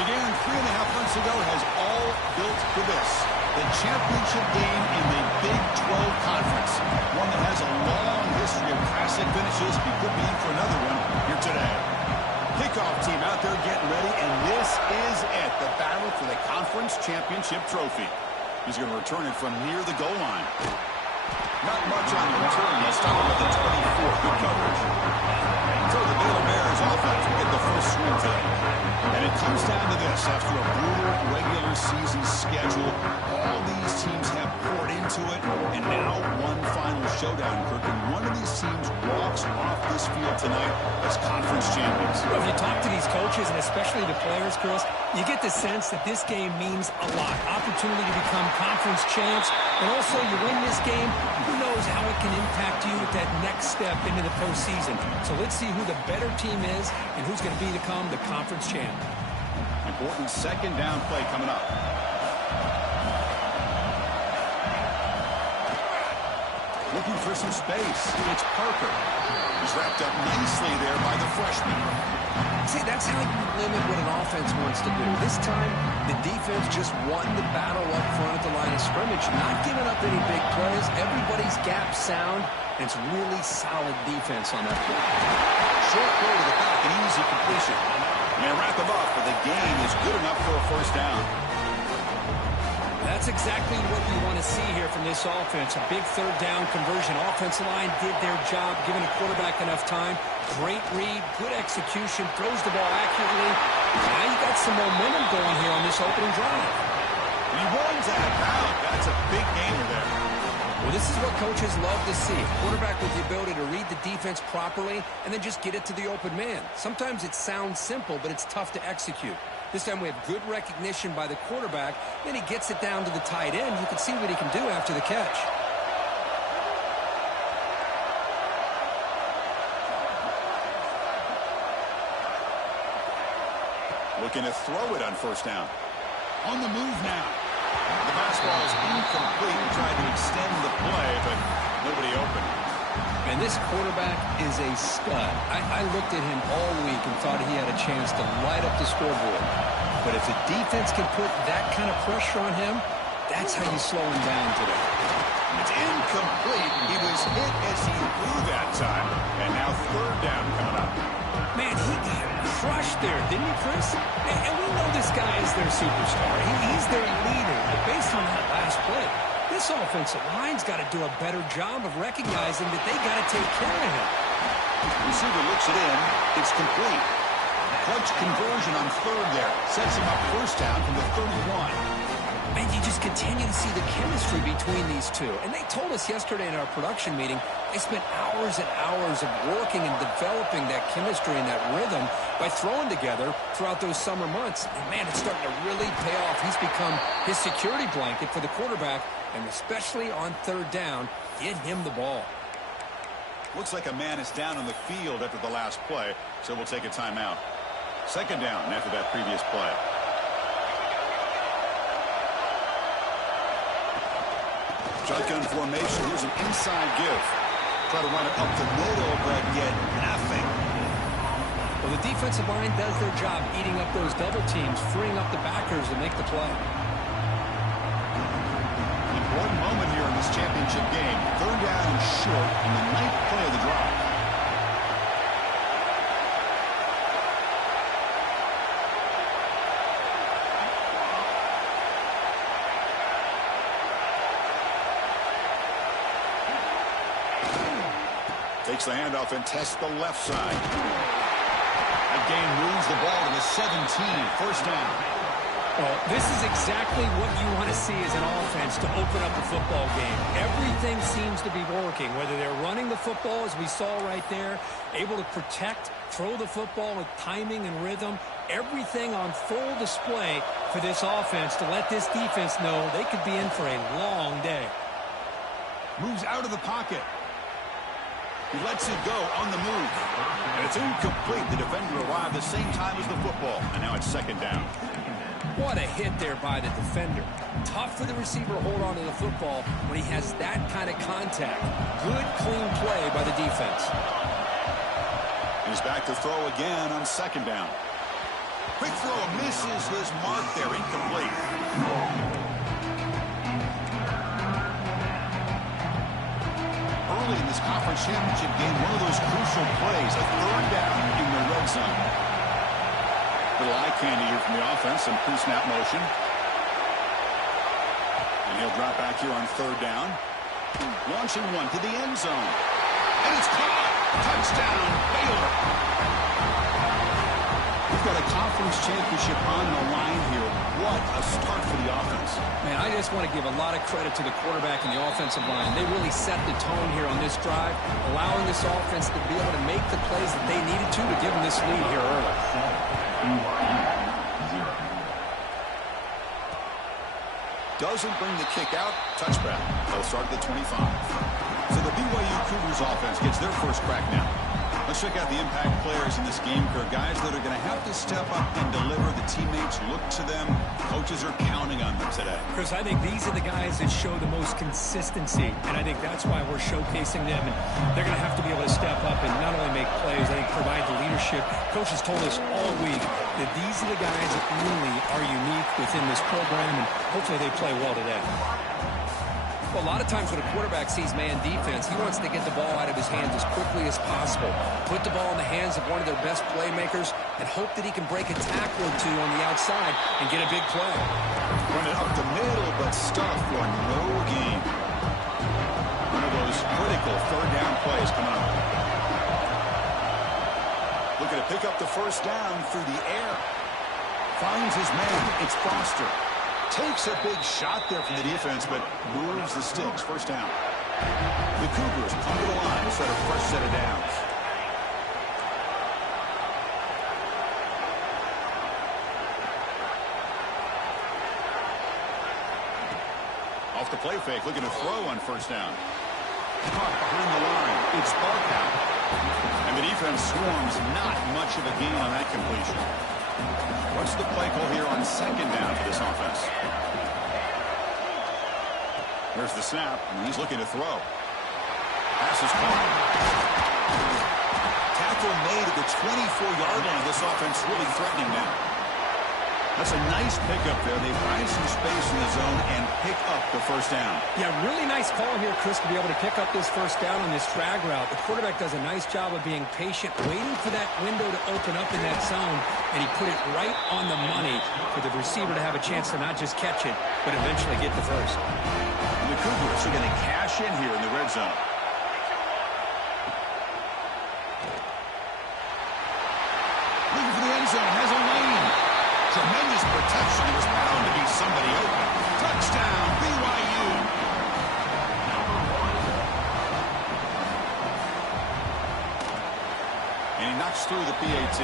began 3.5 months ago has all built for this. The championship game in the Big 12 Conference. One that has a long history of classic finishes. We could be in for another one here today. Kickoff team out there getting ready, and this is it. The battle for the conference championship trophy. He's going to return it from near the goal line. Not much on the return. Let's start with the 24. Good coverage. So the Baylor Bears offense will get the first swing today. And it comes down to this. After a brutal regular season schedule, all these teams have poured into it. And now one final showdown, Kirk. And one of these teams walks off this field tonight as conference champions. Well, if you talk to these coaches, and especially the players, Chris, you get the sense that this game means a lot. Opportunity to become conference champs. And also, you win this game, who knows how it can impact you at that next step into the postseason. So let's see who the better team is and who's going to become the conference champ. Important second down play coming up. Looking for some space. It's Parker. He's wrapped up nicely there by the freshman. See, that's how you limit what an offense wants to do. This time, the defense just won the battle up front at the line of scrimmage, not giving up any big plays. Everybody's gap sound, and it's really solid defense on that play. Short throw to the back, an easy completion. And they wrap him up, but the gain is good enough for a first down. That's exactly what you want to see here from this offense. A big third down conversion. Offensive line did their job, giving the quarterback enough time. Great read, good execution, throws the ball accurately. Now you got some momentum going here on this opening drive. He runs out of bounds. That's a big gainer there. Well, this is what coaches love to see. A quarterback with the ability to read the defense properly and then just get it to the open man. Sometimes it sounds simple, but it's tough to execute. This time we have good recognition by the quarterback. Then he gets it down to the tight end. You can see what he can do after the catch. Looking to throw it on first down. On the move now. The fastball is incomplete. He tried to extend the play, but nobody open. And this quarterback is a stud. I looked at him all week and thought he had a chance to light up the scoreboard. But if the defense can put that kind of pressure on him, that's how you slow him down today. It's incomplete. He was hit as he threw that time. And now third down coming up. Man, he got crushed there, didn't he, Chris? And we know this guy is their superstar. He's their leader. But based on that last play, this offensive line's got to do a better job of recognizing that they got to take care of him. Receiver looks it in. It's complete. Clutch conversion on third there. Sets him up first down from the 31. Man, you just continue to see the chemistry between these two. And they told us yesterday in our production meeting, they spent hours and hours of working and developing that chemistry and that rhythm by throwing together throughout those summer months. And, man, it's starting to really pay off. He's become his security blanket for the quarterback, and especially on third down, get him the ball. Looks like a man is down on the field after the last play, so we'll take a timeout. Second down after that previous play. Shotgun formation. Here's an inside give. Try to run it up the middle, but get nothing. Well, the defensive line does their job eating up those double teams, freeing up the backers to make the play. Important moment here in this championship game. Third down and short in the 9th play of the drive. Takes the handoff and tests the left side. That gain moves the ball to the 17. First down. Well, this is exactly what you want to see as an offense to open up a football game. Everything seems to be working, whether they're running the football, as we saw right there, able to protect, throw the football with timing and rhythm. Everything on full display for this offense to let this defense know they could be in for a long day. Moves out of the pocket. He lets it go on the move. And it's incomplete. The defender arrived the same time as the football. And now it's second down. What a hit there by the defender. Tough for the receiver to hold on to the football when he has that kind of contact. Good, clean play by the defense. He's back to throw again on second down. Quick throw misses his mark there, incomplete. Early in this conference championship game, one of those crucial plays, a third down in the red zone. Little eye candy here from the offense, some pre-snap motion. And he'll drop back here on third down. Launching one to the end zone. And it's caught. Touchdown, Baylor. We've got a conference championship on the line here. What a start for the offense. Man, I just want to give a lot of credit to the quarterback and the offensive line. They really set the tone here on this drive, allowing this offense to be able to make the plays that they needed to give them this lead here early. Doesn't bring the kick out. Touchback. They'll start at the 25. So the BYU Cougars offense gets their first crack now. Let's check out the impact players in this game. There are guys that are going to have to step up and deliver. The teammates look to them. Coaches are counting on them today. Chris, I think these are the guys that show the most consistency, and I think that's why we're showcasing them. And they're going to have to be able to step up and not only make plays, I think provide the leadership. Coach has told us all week that these are the guys that really are unique within this program, and hopefully they play well today. Well, a lot of times when a quarterback sees man defense, he wants to get the ball out of his hands as quickly as possible, put the ball in the hands of one of their best playmakers, and hope that he can break a tackle or two on the outside and get a big play. Running up the middle, but stuffed for no gain. One of those critical third down plays coming up. Looking to pick up the first down through the air. Finds his man. It's Foster. Takes a big shot there from the defense, but moves the sticks. First down. The Cougars come to the line to set a fresh set of downs. Off the play fake, looking to throw on first down. Caught behind the line. It's Barkow. And the defense swarms. Not much of a gain on that completion. What's the play call here on second down for this offense? There's the snap, and he's looking to throw. Pass is caught. Tackle made at the 24-yard line. This offense really threatening now. That's a nice pickup there. They find some space in the zone and pick up the first down. Yeah, really nice call here, Chris, to be able to pick up this first down on this drag route. The quarterback does a nice job of being patient, waiting for that window to open up in that zone, and he put it right on the money for the receiver to have a chance to not just catch it, but eventually get the first. And the Cougars are going to cash in here in the red zone. Looking for the end zone, has a lane. Tremendous protection. There was bound to be somebody open. Touchdown, BYU. And he knocks through the PAT.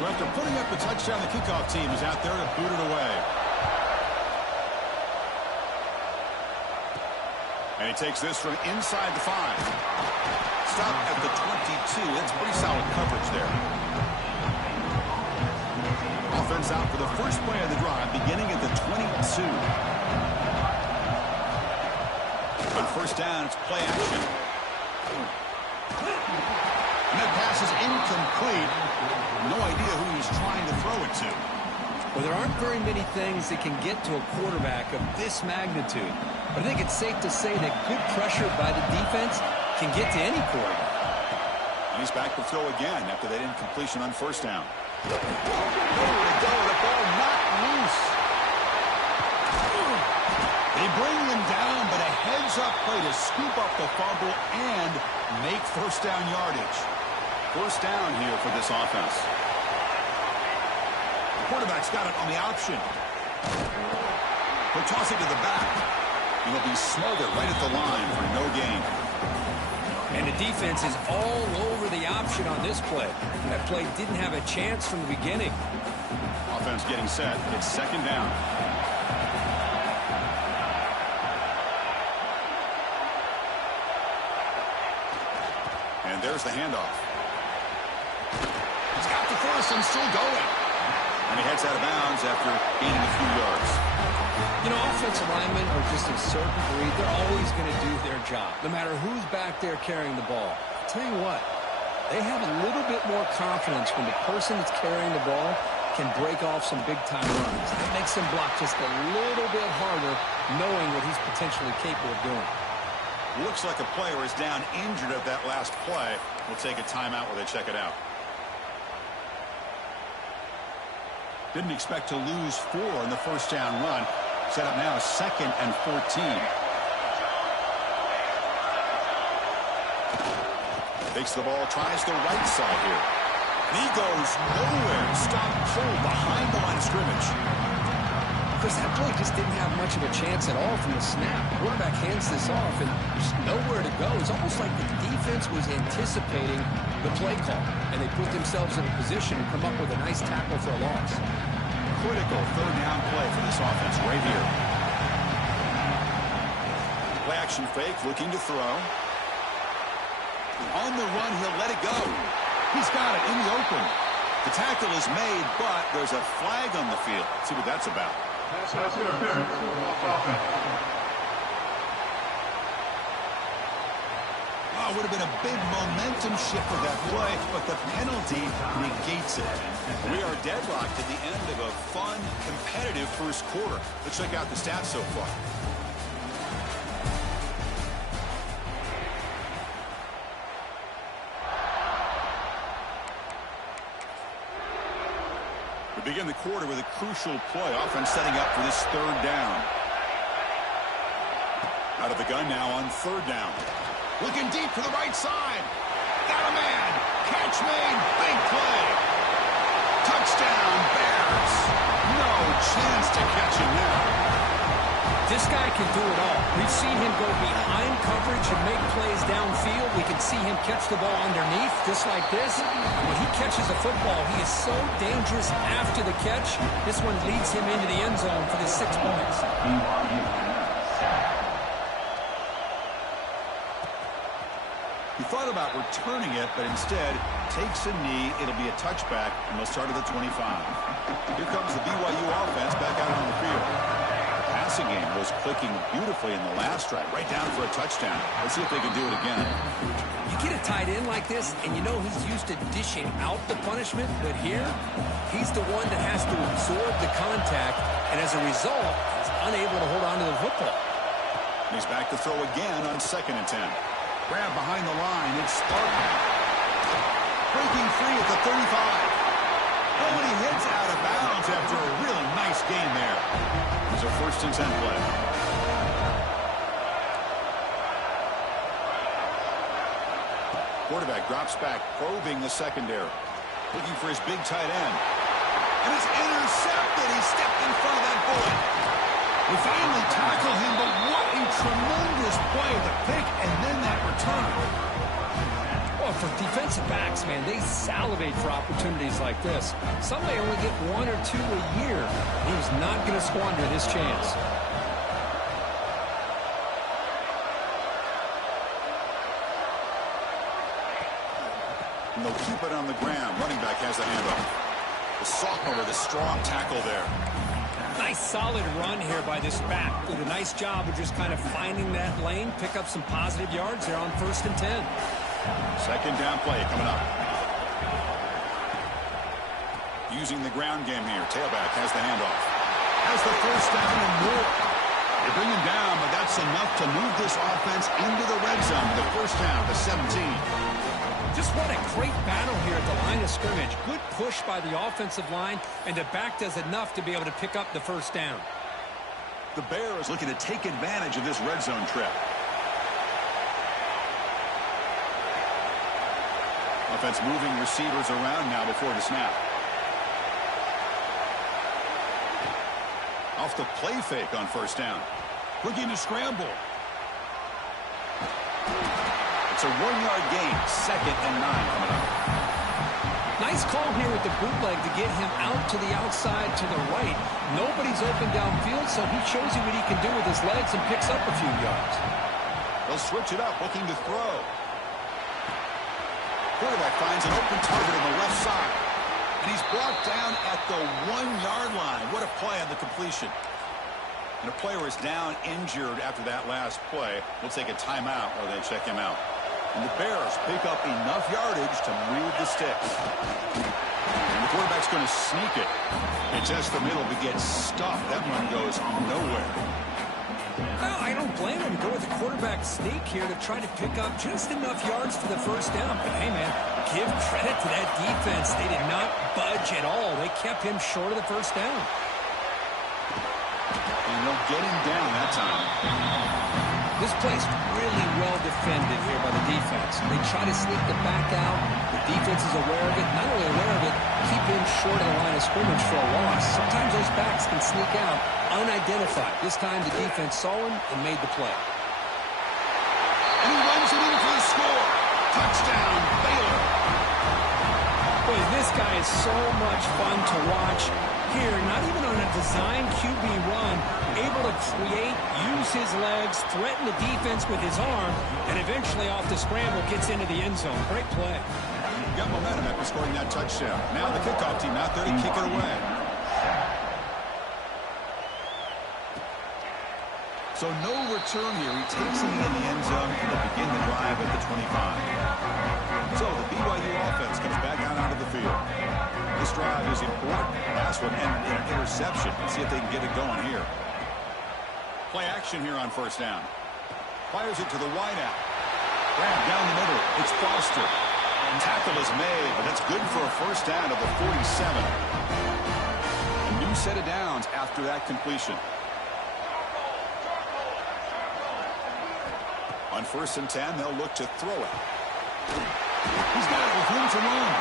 So after putting up a touchdown, the kickoff team is out there to boot it away. And he takes this from inside the 5. Stop at the 22. That's pretty solid coverage there. Offense out for the first play of the drive, beginning at the 22. But first down, it's play action. And that pass is incomplete. No idea who he's trying to throw it to. Well, there aren't very many things that can get to a quarterback of this magnitude. But I think it's safe to say that good pressure by the defense can get to any quarterback. And he's back to throw again after that incompletion on first down. Nowhere to go, the ball not loose. They bring him down, but a heads-up play to scoop up the fumble and make first down yardage. First down here for this offense. The quarterback's got it on the option. He'll toss it to the back. He'll be smothered right at the line for no gain. And the defense is all over the option on this play. That play didn't have a chance from the beginning. Offense getting set. It's second down. And there's the handoff. He's got the first and still going. And he heads out of bounds after gaining a few yards. You know, offensive linemen are just a certain breed. They're always going to do their job, no matter who's back there carrying the ball. I'll tell you what, They have a little bit more confidence when the person that's carrying the ball can break off some big-time runs. That makes him block just a little bit harder, knowing what he's potentially capable of doing. Looks like a player is down injured at that last play. We'll take a timeout while they check it out. Didn't expect to lose 4 in the first down run. Set up now 2nd and 14. Takes the ball, tries the right side here. And he goes nowhere. Stop cold behind the line of scrimmage. Chris, that play just didn't have much of a chance at all from the snap. The quarterback hands this off, and there's nowhere to go. It's almost like the defense was anticipating the play call, and they put themselves in a position to come up with a nice tackle for a loss. Critical third down play for this offense right here. Play action fake, looking to throw. On the run, he'll let it go. He's got it in the open. The tackle is made, but there's a flag on the field. Let's see what that's about. That's interference. Oh, it would have been a big momentum shift for that play, but the penalty negates it. We are deadlocked at the end of a fun, competitive first quarter. Let's check out the stats so far. We begin the quarter with a crucial play. Offense setting up for this third down. Out of the gun now on third down. Looking deep to the right side. Got a man. Catch made. Big play. Touchdown, Bears. No chance to catch him now. This guy can do it all. We've seen him go behind coverage and make plays downfield. We can see him catch the ball underneath, just like this. When he catches a football, he is so dangerous after the catch. This one leads him into the end zone for the 6 points. He thought about returning it, but instead takes a knee. It'll be a touchback, and they'll start at the 25. Here comes the BYU offense back out on the field. The passing game was clicking beautifully in the last drive, right down for a touchdown. Let's see if they can do it again. You get a tight end like this, and you know he's used to dishing out the punishment, but here, he's the one that has to absorb the contact, and as a result, he's unable to hold on to the football. He's back to throw again on 2nd and 10. Grab behind the line. It's Spartan. Breaking free at the 35. Oh, and he hits out of bounds after a really nice gain there. It's a 1st and 10 play. Quarterback drops back, probing the secondary. Looking for his big tight end. And it's intercepted. He stepped in front of that bullet. We finally tackle him, but what a tremendous play. The pick and then that return. Well, for defensive backs, man, they salivate for opportunities like this. Some may only get 1 or 2 a year. He was not going to squander this chance. And they'll keep it on the ground. Running back has the handoff. The sophomore with a strong tackle there. Nice solid run here by this back. Did a nice job of just kind of finding that lane, pick up some positive yards there on 1st and 10. 2nd down play coming up. Using the ground game here. Tailback has the handoff. Has the 1st down and more. They bring him down, but that's enough to move this offense into the red zone. The 1st down to 17. Just what a great battle here at the line of scrimmage. Good push by the offensive line, and the back does enough to be able to pick up the 1st down. The Bears looking to take advantage of this red zone trip. Offense moving receivers around now before the snap. Off the play fake on 1st down. Looking to scramble. It's a 1-yard gain. 2nd and 9 coming up. Nice call here with the bootleg to get him out to the outside to the right. Nobody's open downfield, so he shows you what he can do with his legs and picks up a few yards. They'll switch it up, looking to throw. Quarterback finds an open target on the left side. And he's brought down at the 1-yard line. What a play on the completion. And a player is down injured after that last play. We'll take a timeout while they check him out. And the Bears pick up enough yardage to move the sticks. And the quarterback's going to sneak it. It's just the middle, but gets stuffed. That one goes nowhere. Well, I don't blame him. Go with the quarterback sneak here to try to pick up just enough yards for the first down. But hey, man, give credit to that defense. They did not budge at all. They kept him short of the first down. And they'll get him down that time. This play's really well defended here by the defense. They try to sneak the back out. The defense is aware of it. Not only aware of it, keep him short of the line of scrimmage for a loss. Sometimes those backs can sneak out unidentified. This time the defense saw him and made the play. And he runs it in for the score. Touchdown, Baylor. Boy, this guy is so much fun to watch. Here, not even on a design QB run, able to create, use his legs, threaten the defense with his arm, and eventually off the scramble gets into the end zone. Great play. Got momentum after scoring that touchdown. Now the kickoff team out there to kick it away. So no return here. He takes it in the end zone and they begin the drive at the 25. So the BYU offense comes back out onto the field. This drive is important. Last one ended in an interception. Let's see if they can get it going here. Play action here on first down. Fires it to the wideout. Grab down the middle. It's Foster. Tackle is made, but that's good for a first down of the 47. A new set of downs after that completion. On 1st and 10, they'll look to throw it. He's got it with room to run.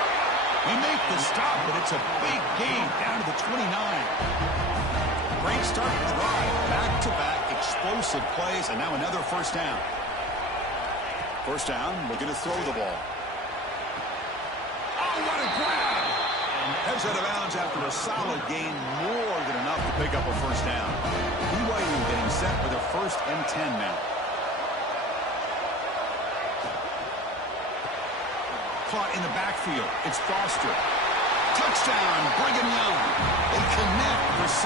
They make the stop, but it's a big gain down to the 29. Great start to the drive. Back-to-back explosive plays, and now another first down. First down, looking to throw the ball. Oh, what a grab! Heads out of bounds after a solid gain, more than enough to pick up a first down. BYU getting set for their 1st and 10 now. Caught in the backfield. It's Foster. Touchdown, Brigham Young. They connect for 6.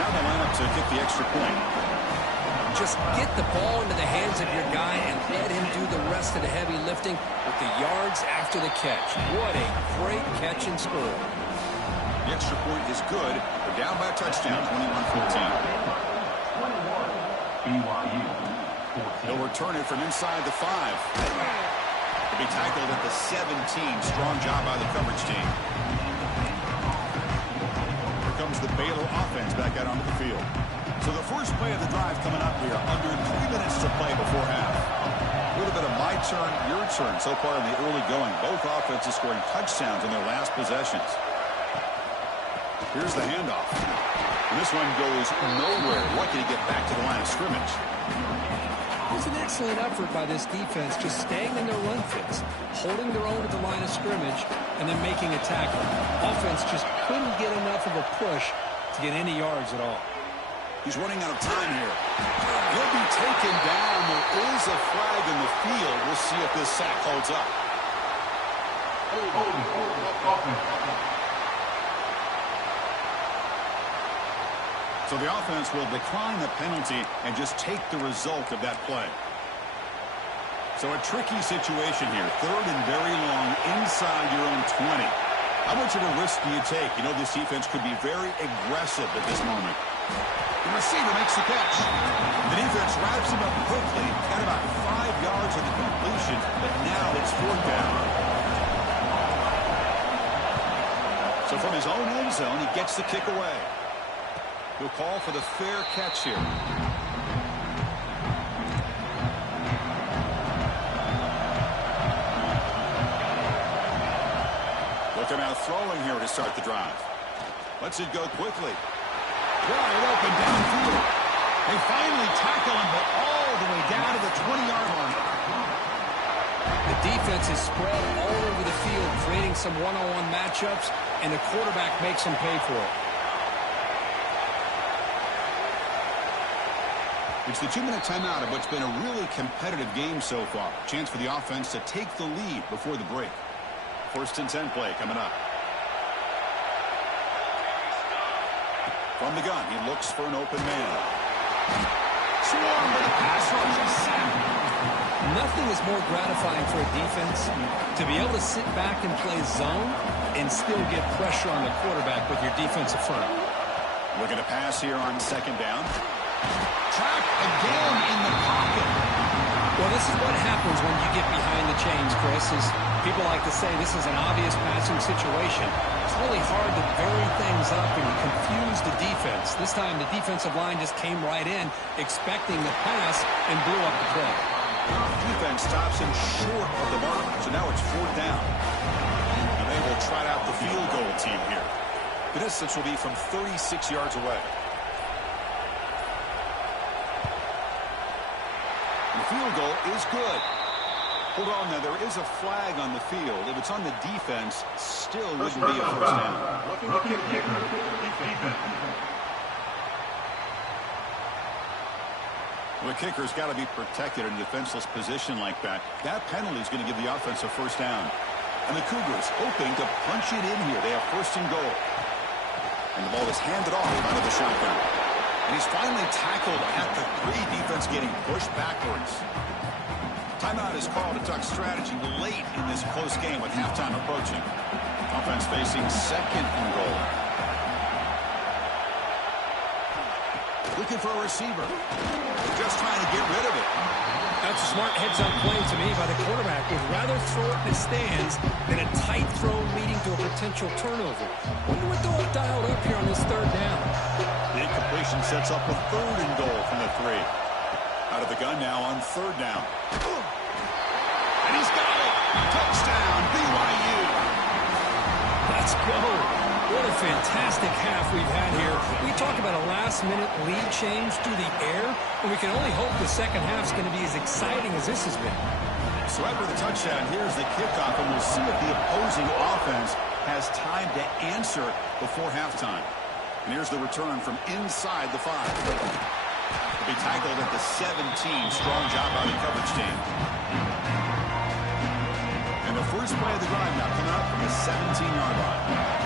Now they line up to kick the extra point. Just get the ball into the hands of your guy and let him do the rest of the heavy lifting with the yards after the catch. What a great catch and score. The extra point is good. They're down by a touchdown, 21-14. They'll return it from inside the 5. He'll be tackled at the 17. Strong job by the coverage team. Here comes the Baylor offense back out onto the field. So the first play of the drive coming up here. Under 3 minutes to play before half. A little bit of my turn, your turn so far in the early going. Both offenses scoring touchdowns in their last possessions. Here's the handoff. And this one goes nowhere. Lucky to get back to the line of scrimmage. It was an excellent effort by this defense, just staying in their run fits, holding their own at the line of scrimmage, and then making a tackle. Offense just couldn't get enough of a push to get any yards at all. He's running out of time here. He'll be taken down. There is a flag in the field. We'll see if this sack holds up. So the offense will decline the penalty and just take the result of that play. So a tricky situation here. 3rd and very long inside your own 20. How much of a risk do you take? You know this defense could be very aggressive at this moment. The receiver makes the catch. The defense wraps him up quickly. Got about 5 yards on the completion, but now it's 4th down. So from his own end zone, he gets the kick away. He'll call for the fair catch here. Looking out throwing here to start the drive. Lets it go quickly. Wide open downfield. They finally tackle him, but all the way down to the 20-yard line. The defense is spread all over the field, creating some one-on-one matchups, and the quarterback makes them pay for it. It's the 2-minute timeout of what's been a really competitive game so far. Chance for the offense to take the lead before the break. 1st and 10 play coming up. From the gun, he looks for an open man. Swarm with a pass rush. Nothing is more gratifying for a defense to be able to sit back and play zone and still get pressure on the quarterback with your defensive front. Looking to pass here on second down. Trapped again in the pocket. Well, this is what happens when you get behind the chains, Chris. As people like to say, this is an obvious passing situation. It's really hard to vary things up and confuse the defense. This time, the defensive line just came right in, expecting the pass, and blew up the play. Defense stops him short of the mark, so now it's fourth down. And they will try out the field goal team here. The distance will be from 36 yards away. The field goal is good. Hold on now, there is a flag on the field. If it's on the defense, still wouldn't be a first down. Well, the kicker's got to be protected in a defenseless position like that. That penalty is going to give the offense a first down. And the Cougars hoping to punch it in here. They have first and goal. And the ball is handed off out of the shotgun. And he's finally tackled at the 3. Defense getting pushed backwards. Timeout is called to talk strategy late in this close game with halftime approaching. Offense facing second and goal. Looking for a receiver. Just trying to get rid of it. That's a smart heads-up play to me by the quarterback. Would rather throw it in the stands than a tight throw leading to a potential turnover. Wonder what they'll have dialed up here on this third down. The incompletion sets up a third and goal from the 3. Out of the gun now on third down. And he's got it. Touchdown, BYU. Let's go. What a fantastic half we've had here. We talk about a last-minute lead change through the air, and we can only hope the second half is going to be as exciting as this has been. So after the touchdown, here's the kickoff, and we'll see if the opposing offense has time to answer before halftime. And here's the return from inside the 5. He'll be tackled at the 17. Strong job by the coverage team. And the first play of the drive now coming up from the 17-yard line.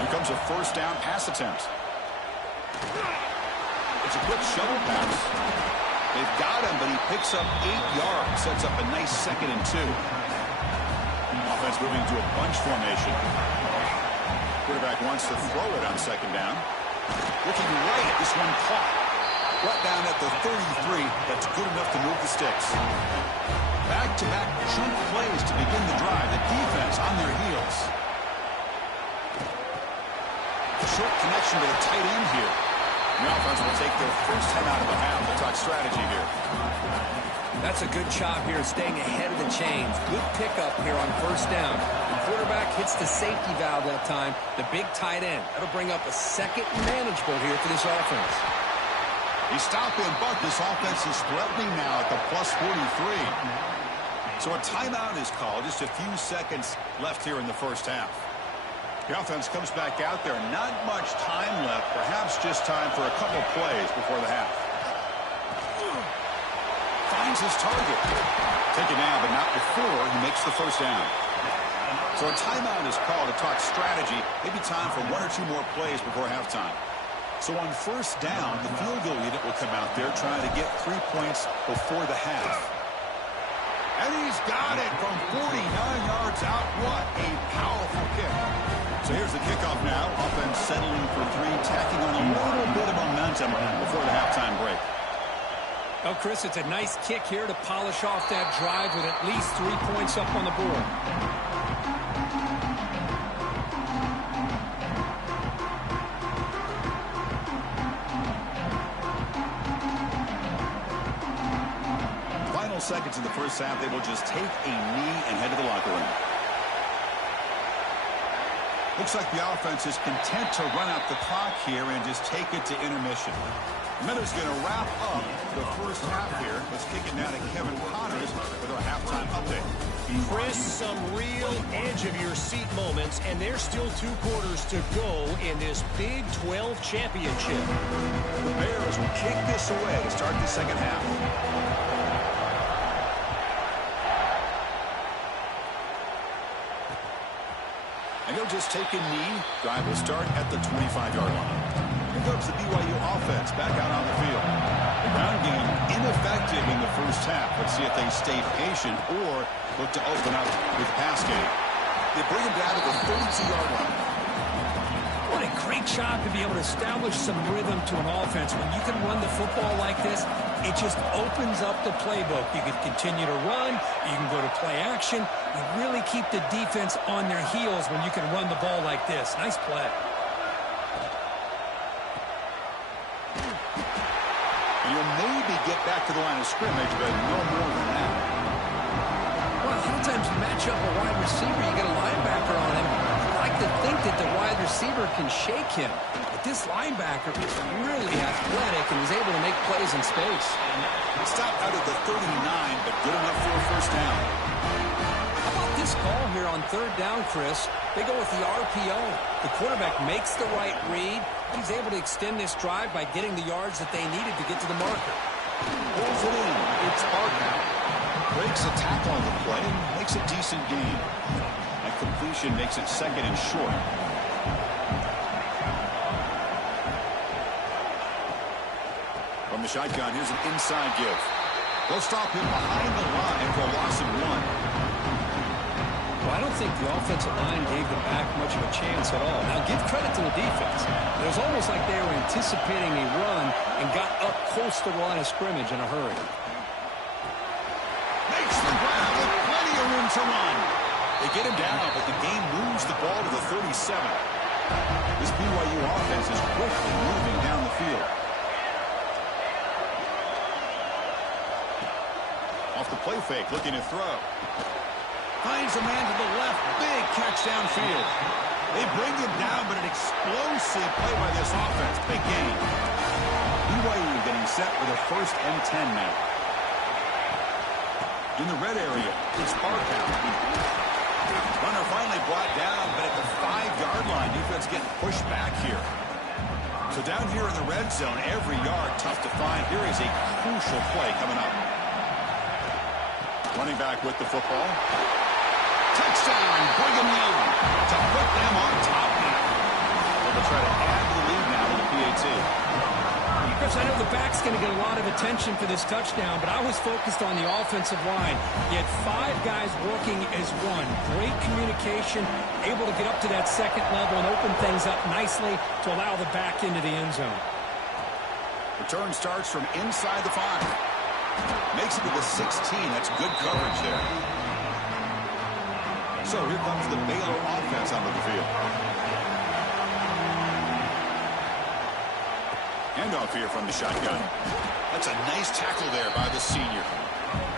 Here comes a first down pass attempt. It's a quick shovel pass. They've got him, but he picks up 8 yards. Sets up a nice 2nd and 2. Offense moving to a bunch formation. Quarterback wants to throw it on second down. Looking right at this one caught. Brought down at the 33. That's good enough to move the sticks. Back-to-back chunk plays to begin the drive. The defense on their heels. A short connection to the tight end here. The offense will take their first time out of the half. We'll talk strategy here. That's a good job here, staying ahead of the chains. Good pickup here on first down. The quarterback hits the safety valve that time. The big tight end. That'll bring up a second manageable here for this offense. He stopped him, but this offense is threatening now at the plus 43. So a timeout is called. Just a few seconds left here in the first half. The offense comes back out there. Not much time left. Perhaps just time for a couple plays before the half. Finds his target. Taken down, but not before he makes the first down. So a timeout is called to talk strategy. Maybe time for 1 or 2 more plays before halftime. So on first down, the field goal unit will come out there trying to get 3 points before the half. And he's got it from 49 yards out. What a powerful kick. So here's the kickoff now. Offense settling for 3, tacking on a little bit of momentum before the halftime break. Well, Chris, it's a nice kick here to polish off that drive with at least 3 points up on the board. Final seconds in the first half, they will just take a knee and head to the locker room. Looks like the offense is content to run out the clock here and just take it to intermission. Miller's going to wrap up the first half here. Let's kick it now to Kevin Connors with our halftime update. Chris, some real edge-of-your-seat moments, and there's still 2 quarters to go in this Big 12 championship. The Bears will kick this away to start the second half. And he'll just take a knee. Drive will start at the 25-yard line. Here comes the BYU offense back out on the field. The ground game ineffective in the first half. Let's see if they stay patient or look to open up with the pass game. They bring him down to the 32-yard line. What a great job to be able to establish some rhythm to an offense. When you can run the football like this, it just opens up the playbook. You can continue to run. You can go to play action. You really keep the defense on their heels when you can run the ball like this. Nice play. You'll maybe get back to the line of scrimmage, but no more than that. Well, a lot of times you match up a wide receiver, you get a linebacker on him. You like to think that the wide receiver can shake him. But this linebacker is really athletic and is able to make plays in space. Stopped out of the 39, but good enough for a first down. How about this call here on third down, Chris? They go with the RPO. The quarterback makes the right read. He's able to extend this drive by getting the yards that they needed to get to the marker. Pulls it in. It's Barker. Breaks a tackle on the play and makes a decent gain. That completion makes it second and short. From the shotgun, here's an inside give. They'll stop him behind the line for a loss of 1. Well, I don't think the offensive line gave them back much of a chance at all. Now, give credit to the defense. It was almost like they were anticipating a run and got up close to the line of scrimmage in a hurry. Makes the grab with plenty of room to run. They get him down, but the game moves the ball to the 37. This BYU offense is quickly moving down the field. Off the play fake, looking to throw. Finds a man to the left. Big catch downfield. They bring him down, but an explosive play by this offense. Big gain. BYU getting set with a 1st and 10 now. In the red area, it's Barkow. Runner finally brought down, but at the 5-yard line, defense getting pushed back here. So down here in the red zone, every yard tough to find. Here is a crucial play coming up. Running back with the football. Touchdown, Brigham Young to put them on top now. They'll try to add to the lead now with the PAT. Chris, I know the back's going to get a lot of attention for this touchdown, but I was focused on the offensive line. He had 5 guys working as one. Great communication, able to get up to that second level and open things up nicely to allow the back into the end zone. Return starts from inside the 5. Makes it to the 16. That's good coverage there. So here comes the Baylor offense onto the field. Handoff here from the shotgun. That's a nice tackle there by the senior.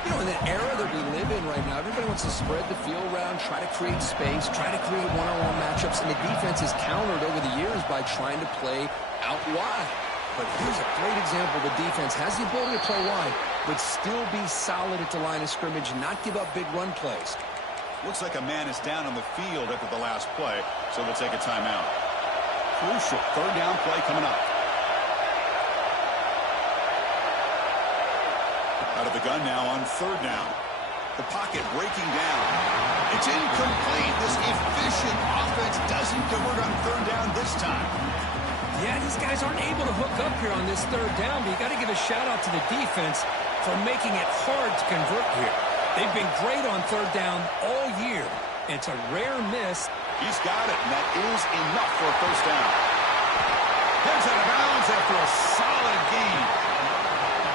You know, in the era that we live in right now, everybody wants to spread the field around, try to create space, try to create one-on-one matchups, and the defense is countered over the years by trying to play out wide. But here's a great example. The defense has the ability to play wide, but still be solid at the line of scrimmage and not give up big run plays. Looks like a man is down on the field after the last play, so we'll take a timeout. Crucial 3rd down play coming up. Out of the gun now on 3rd down. The pocket breaking down. It's incomplete. This efficient offense doesn't convert on 3rd down this time. Yeah, these guys aren't able to hook up here on this 3rd down, but you got to give a shout-out to the defense for making it hard to convert here. They've been great on 3rd down all year. It's a rare miss. He's got it, and that is enough for a 1st down. Heads out of bounds after a solid gain.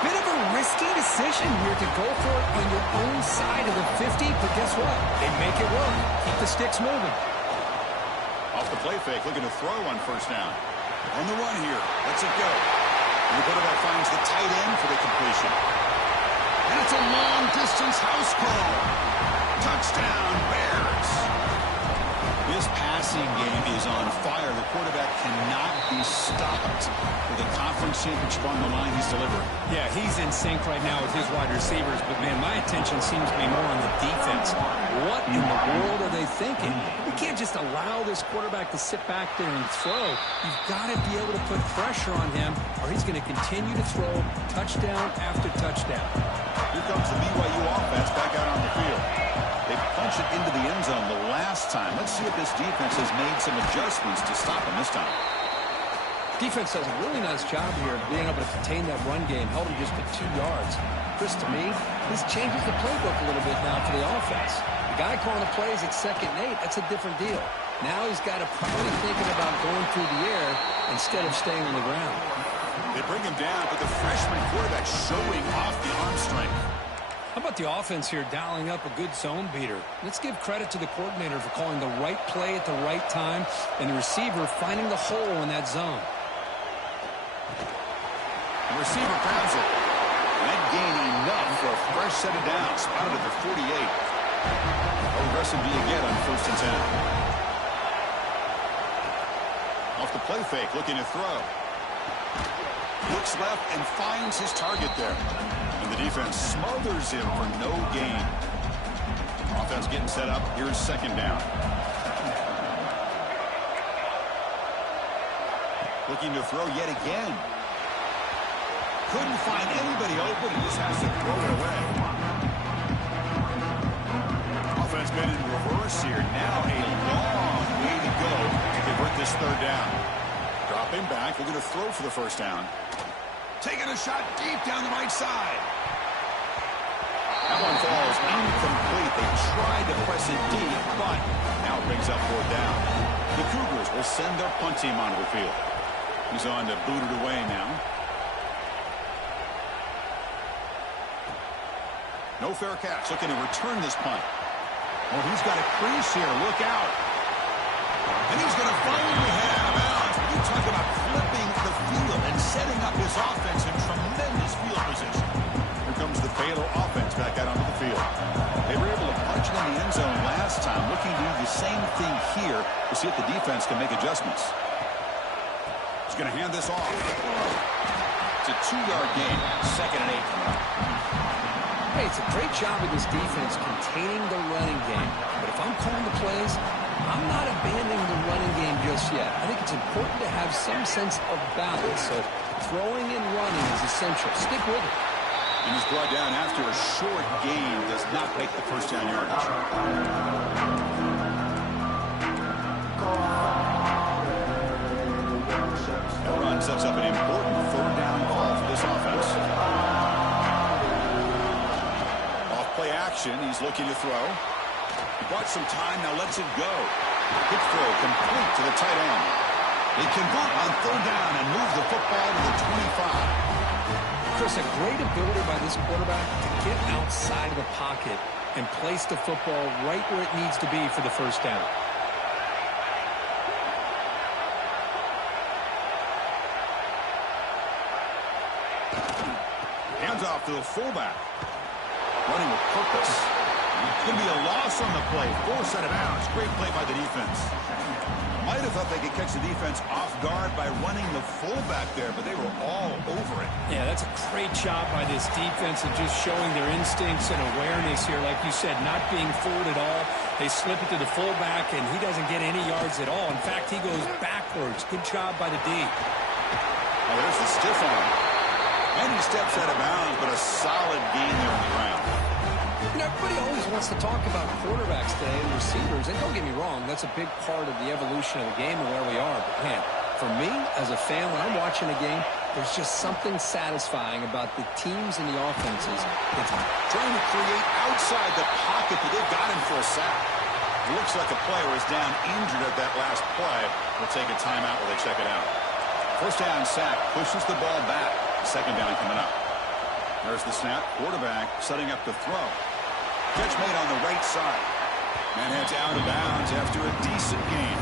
Bit of a risky decision here to go for it on your own side of the 50, but guess what? They make it work. Keep the sticks moving. Off the play fake, looking to throw on 1st down. On the run here, lets it go. And the quarterback finds the tight end for the completion. And it's a long-distance house call. Touchdown, Bears. This passing game is on fire. The quarterback cannot be stopped. With a conference championship on the line, he's delivering. Yeah, he's in sync right now with his wide receivers, but, man, my attention seems to be more on the defense. What in the world are they thinking? You can't just allow this quarterback to sit back there and throw. You've got to be able to put pressure on him, or he's going to continue to throw touchdown after touchdown. Here comes the BYU offense back out on the field. They punch it into the end zone the last time. Let's see if this defense has made some adjustments to stop him this time. Defense does a really nice job here of being able to contain that run game, held him just to 2 yards. Chris, to me, this changes the playbook a little bit now for the offense. The guy calling the plays at 2nd and 8, that's a different deal. Now he's got to probably thinking about going through the air instead of staying on the ground. They bring him down, but the freshman quarterback showing off the arm strength. How about the offense here dialing up a good zone beater? Let's give credit to the coordinator for calling the right play at the right time and the receiver finding the hole in that zone. The receiver grabs it. That gain enough for a fresh set of downs. Spotted at the 48. How aggressive do you get on 1st and 10? Off the play fake, looking to throw. Looks left and finds his target there. And the defense smothers him for no gain. Offense getting set up. Here's 2nd down. Looking to throw yet again. Couldn't find anybody open and just has to throw it away. Offense been in reverse here. Now a long way to go to convert this 3rd down. Dropping back, looking to throw for the 1st down. Taking a shot deep down the right side. That one falls incomplete. They tried to press it deep, but now it brings up 4th down. The Cougars will send their punt team onto the field. He's on to boot it away now. No fair catch. Looking to return this punt. Oh, he's got a crease here. Look out. And he's going to finally head out of bounds. You talk about flipping the field and setting up his offense in tremendous field position. Here comes the Baylor offense back out onto the field. They were able to punch it in the end zone last time. Looking to do the same thing here to see if the defense can make adjustments. He's going to hand this off. It's a 2-yard gain. 2nd and 8 coming up. Hey, it's a great job of this defense containing the running game. But if I'm calling the plays, I'm not abandoning the running game just yet. I think it's important to have some sense of balance. So throwing and running is essential. Stick with it. And he's brought down after a short gain. Does not make the 1st down yardage. That run sets up an important 3rd down call for this offense. Play action. He's looking to throw. He bought some time. Now lets it go. Quick throw complete to the tight end. They convert on 3rd down and move the football to the 25. Chris, a great ability by this quarterback to get outside of the pocket and place the football right where it needs to be for the 1st down. Hands off to the fullback. Running with purpose. Going to be a loss on the play. 4 set of downs. Great play by the defense. Might have thought they could catch the defense off guard by running the fullback there, but they were all over it. Yeah, that's a great job by this defense of just showing their instincts and awareness here. Like you said, not being fooled at all. They slip it to the fullback, and he doesn't get any yards at all. In fact, he goes backwards. Good job by the D. Oh, there's the stiff arm. And he steps out of bounds, but a solid gain there on the ground. You know, everybody always wants to talk about quarterbacks today and receivers. And don't get me wrong, that's a big part of the evolution of the game and where we are. But, man, for me, as a fan, when I'm watching a game, there's just something satisfying about the teams and the offenses. It's trying to create outside the pocket, but they've got him for a sack. It looks like a player is down injured at that last play. We'll take a timeout while they check it out. 1st down sack pushes the ball back. 2nd down coming up. There's the snap. Quarterback setting up the throw. Catch made on the right side. And heads out of bounds after a decent gain.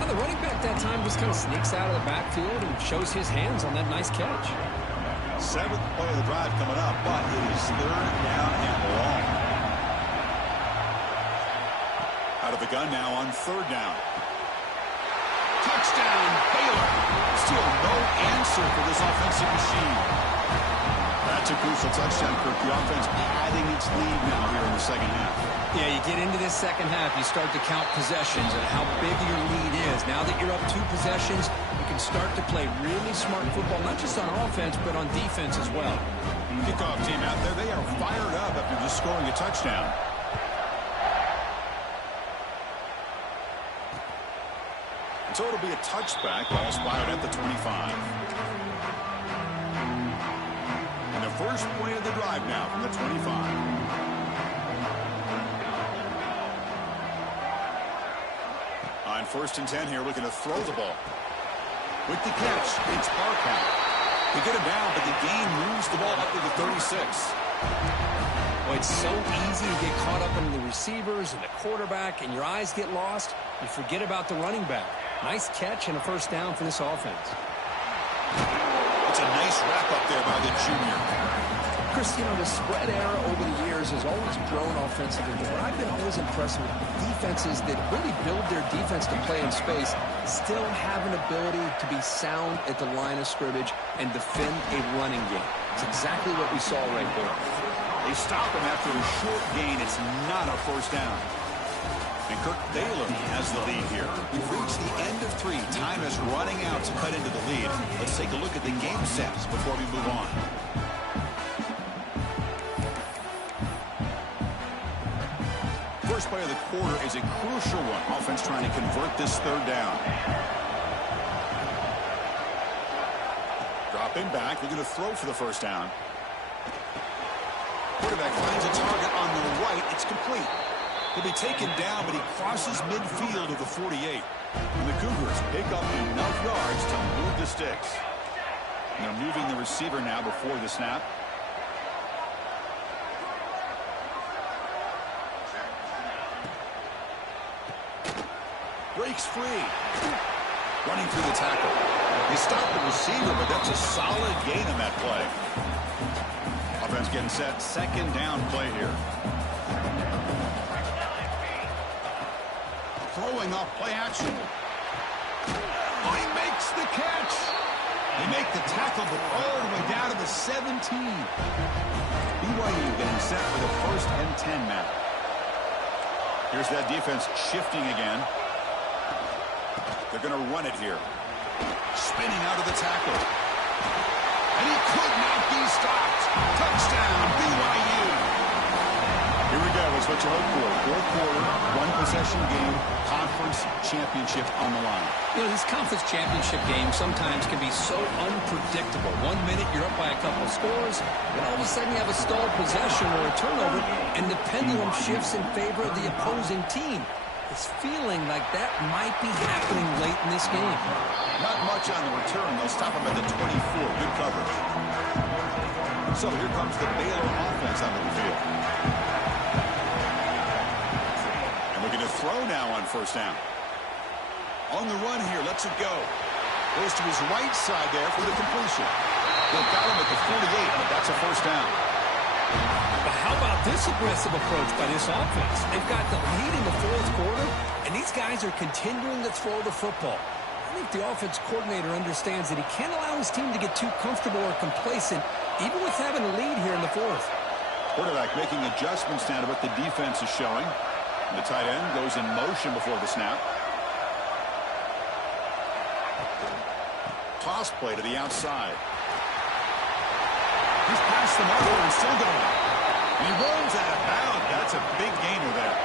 Well, the running back that time just kind of sneaks out of the backfield and shows his hands on that nice catch. 7th play of the drive coming up, but it is 3rd down and long. Out of the gun now on 3rd down. Touchdown, Baylor. Still no answer for this offensive machine. That's a crucial touchdown, Kirk. The offense padding its lead now here in the 2nd half. Yeah, you get into this 2nd half, you start to count possessions and how big your lead is. Now that you're up 2 possessions, you can start to play really smart football, not just on offense, but on defense as well. Kickoff team out there, they are fired up after just scoring a touchdown. So it'll be a touchback. Ball spotted at the 25. And the first play of the drive now from the 25. On 1st and 10 here, looking to throw the ball. With the catch, it's Barkow. They get him down, but the gain moves the ball up to the 36. Well, it's so easy to get caught up in the receivers and the quarterback, and your eyes get lost. You forget about the running back. Nice catch and a first down for this offense. It's a nice wrap up there by the junior. Chris, you know, the spread era over the years has always grown offensively, but I've been always impressed with defenses that really build their defense to play in space, still have an ability to be sound at the line of scrimmage and defend a running game. It's exactly what we saw right there. They stop him after a short gain. It's not a first down. And Kirk Baylor has the lead here. We've reached the end of 3. Time is running out to cut into the lead. Let's take a look at the game sets before we move on. First play of the quarter is a crucial one. Offense trying to convert this 3rd down. Dropping back. They're going to throw for the first down. Quarterback finds a target on the right. It's complete. He'll be taken down, but he crosses midfield of the 48. And the Cougars pick up enough yards to move the sticks. And they're moving the receiver now before the snap. Breaks free. Running through the tackle. He stopped the receiver, but that's a solid gain on that play. Offense getting set. 2nd down play here. Throwing off play action. Oh, he makes the catch. They make the tackle, but all the way down to the 17. BYU getting set for the 1st and 10 now. Here's that defense shifting again. They're going to run it here. Spinning out of the tackle. And he could not be stopped. Touchdown, BYU. Here we go. It's what you hope for. 4th quarter, 1-possession game, conference championship on the line. You know, these conference championship games sometimes can be so unpredictable. 1 minute you're up by a couple of scores, then all of a sudden you have a stalled possession or a turnover, and the pendulum shifts in favor of the opposing team. It's feeling like that might be happening late in this game. Not much on the return. They'll stop him at the 24. Good coverage. So here comes the Baylor offense onto the field. And looking to throw now on 1st down. On the run here, lets it go. Goes to his right side there for the completion. They've got him at the 48, but that's a 1st down. But how about this aggressive approach by this offense? They've got the lead in the 4th quarter, and these guys are continuing to throw the football. I think the offense coordinator understands that he can't allow his team to get too comfortable or complacent, even with having a lead here in the 4th. Quarterback making adjustments now to what the defense is showing. And the tight end goes in motion before the snap. Toss play to the outside. He's past the marker and still going. And he rolls out of bounds. That's a big gainer there.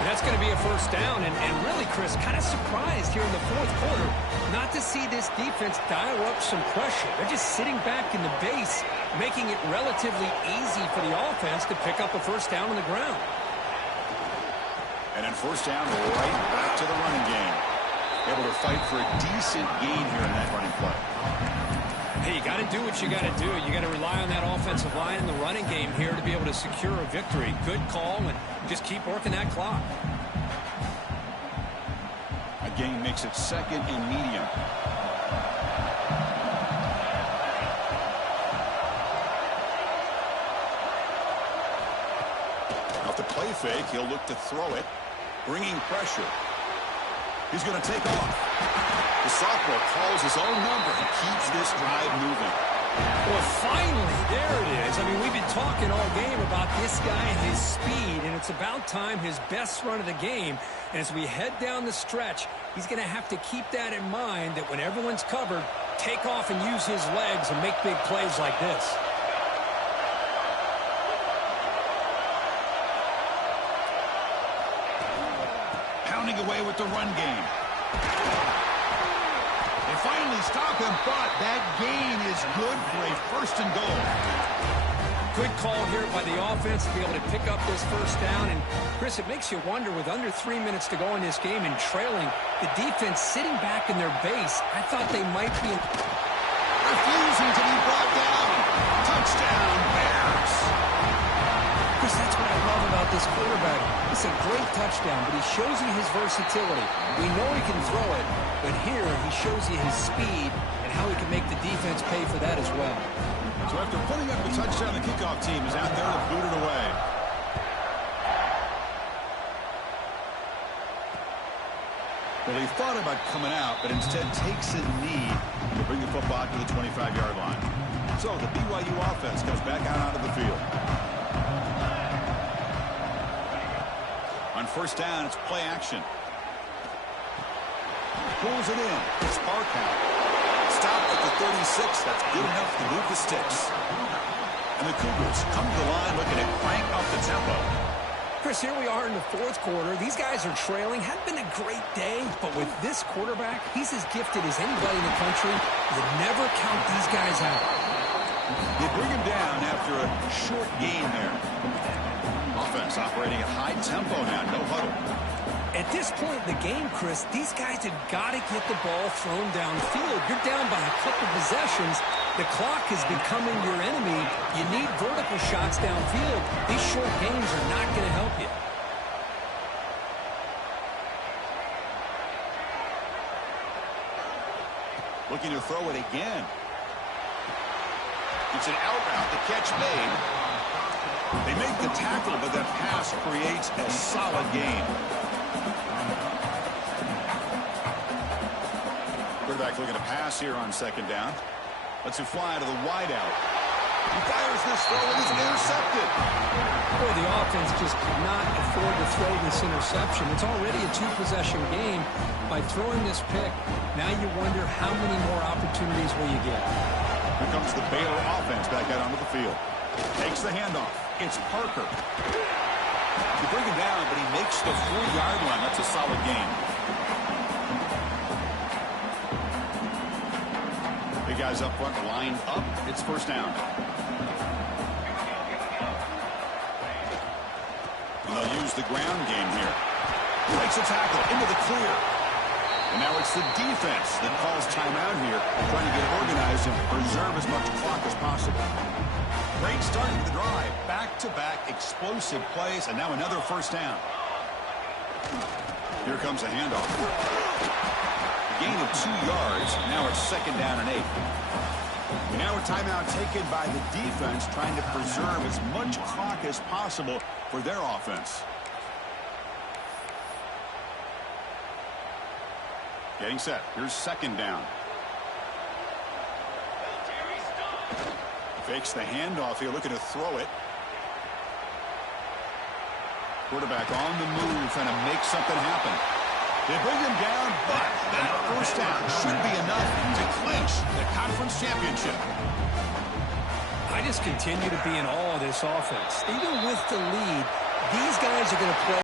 And that's going to be a first down. And really, Chris, kind of surprised here in the 4th quarter not to see this defense dial up some pressure. They're just sitting back in the base, making it relatively easy for the offense to pick up a first down on the ground. And then 1st down, right back to the running game. Able to fight for a decent gain here in that running play. Hey, you got to do what you got to do. You got to rely on that offensive line in the running game here to be able to secure a victory. Good call, and just keep working that clock. A gain makes it 2nd and medium. Off the play fake, he'll look to throw it, bringing pressure. He's going to take off. The sophomore calls his own number and keeps this drive moving. Well, finally, there it is. I mean, we've been talking all game about this guy and his speed, and it's about time his best run of the game. And as we head down the stretch, he's going to have to keep that in mind, that when everyone's covered, take off and use his legs and make big plays like this. Pounding away with the run game. They finally stop him, but that gain is good for a first and goal. Good call here by the offense to be able to pick up this first down. And, Chris, it makes you wonder, with under 3 minutes to go in this game and trailing, the defense sitting back in their base, I thought they might be refusing to be brought down. Touchdown, Bears. Chris, that's what I love about this quarterback. It's a great touchdown, but he shows you his versatility. We know he can throw it, but here he shows you his speed and how he can make the defense pay for that as well. So after putting up the touchdown, the kickoff team is out there to boot it away. Well, he thought about coming out, but instead takes a knee to bring the football out to the 25-yard line. So the BYU offense comes back out onto the field. On first down, it's play action. Pulls it in. It's Barkow. Stop at the 36. That's good enough to move the sticks. And the Cougars come to the line looking to crank up the tempo. Chris, here we are in the fourth quarter. These guys are trailing. Hadn't been a great day, but with this quarterback, he's as gifted as anybody in the country. You never count these guys out. They bring him down after a short gain there. Offense operating at high tempo now. No huddle. At this point in the game, Chris, these guys have got to get the ball thrown downfield. You're down by a couple possessions. The clock is becoming your enemy. You need vertical shots downfield. These short gains are not going to help you. Looking to throw it again. It's an out route. The catch made. They make the tackle, but that pass creates a solid gain. Quarterback looking to pass here on second down. Lets it fly to the wideout. He fires this throw and is intercepted. Boy, the offense just could not afford to throw this interception. It's already a two-possession game. By throwing this pick, now you wonder how many more opportunities will you get. Here comes the Baylor offense back out onto the field. Takes the handoff. It's Parker. You bring him down, but he makes the 4-yard line. That's a solid gain. Big guys up front, lined up. It's first down. And they'll use the ground game here. Breaks a tackle into the clear. And now it's the defense that calls timeout here, trying to get organized and preserve as much clock as possible. Great start to the drive. Back-to-back explosive plays, and now another first down. Here comes a handoff. Gain of 2 yards. Now it's second down and 8. And now a timeout taken by the defense, trying to preserve as much clock as possible for their offense. Getting set. Here's second down. Fakes the handoff here, looking to throw it. Quarterback on the move, trying to make something happen. They bring him down, but that first down should be enough to clinch the conference championship. I just continue to be in awe of this offense. Even with the lead, these guys are going to play